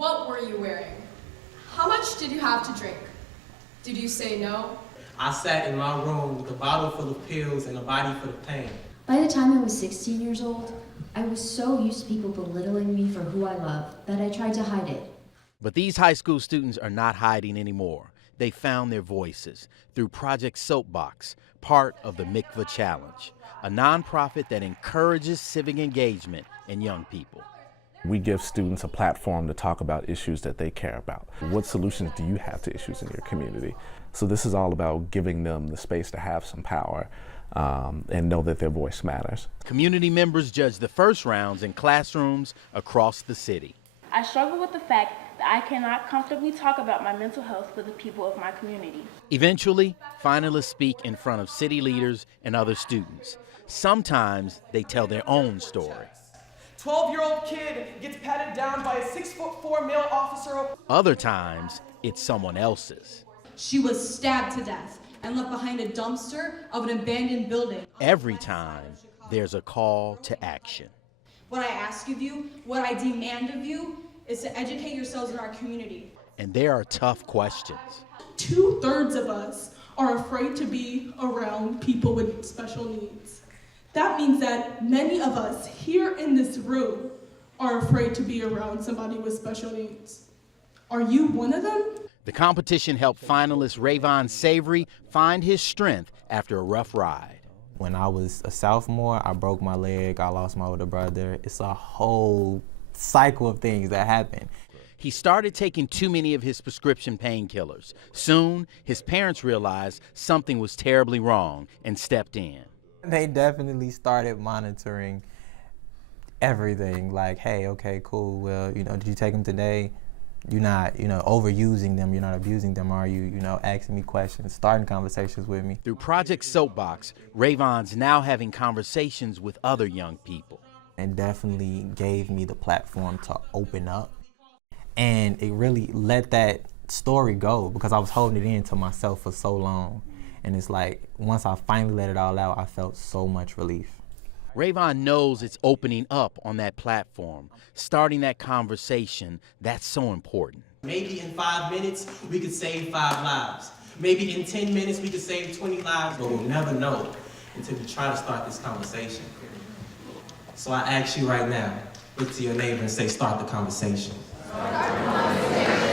What were you wearing? How much did you have to drink? Did you say no? I sat in my room with a bottle full of pills and a body full of pain. By the time I was 16 years old, I was so used to people belittling me for who I love that I tried to hide it. But these high school students are not hiding anymore. They found their voices through Project Soapbox, part of the Mikva Challenge, a nonprofit that encourages civic engagement in young people. We give students a platform to talk about issues that they care about. What solutions do you have to issues in your community? So this is all about giving them the space to have some power and know that their voice matters. Community members judge the first rounds in classrooms across the city. I struggle with the fact that I cannot comfortably talk about my mental health with the people of my community. Eventually, finalists speak in front of city leaders and other students. Sometimes they tell their own story. 12-year-old kid gets patted down by a 6'4" male officer. Other times, it's someone else's. She was stabbed to death and left behind a dumpster of an abandoned building. Every time, there's a call to action. What I ask of you, what I demand of you, is to educate yourselves in our community. And there are tough questions. 2/3 of us are afraid to be around people with special needs. That means that many of us here in this room are afraid to be around somebody with special needs. Are you one of them? The competition helped finalist Rayvon Savary find his strength after a rough ride. When I was a sophomore, I broke my leg, I lost my older brother. It's a whole cycle of things that happen. He started taking too many of his prescription painkillers. Soon, his parents realized something was terribly wrong and stepped in. They definitely started monitoring everything, like, hey, okay, cool, well, did you take them today? You're not, overusing them, you're not abusing them, are you? Asking me questions, starting conversations with me. Through Project Soapbox, Rayvon's now having conversations with other young people. And definitely gave me the platform to open up. And it really let that story go because I was holding it in to myself for so long. And it's like, once I finally let it all out, I felt so much relief. Rayvon knows it's opening up on that platform, starting that conversation. That's so important. Maybe in 5 minutes, we could save 5 lives. Maybe in 10 minutes, we could save 20 lives, but we'll never know until we try to start this conversation. So I ask you right now, look to your neighbor and say, start the conversation. Start the conversation.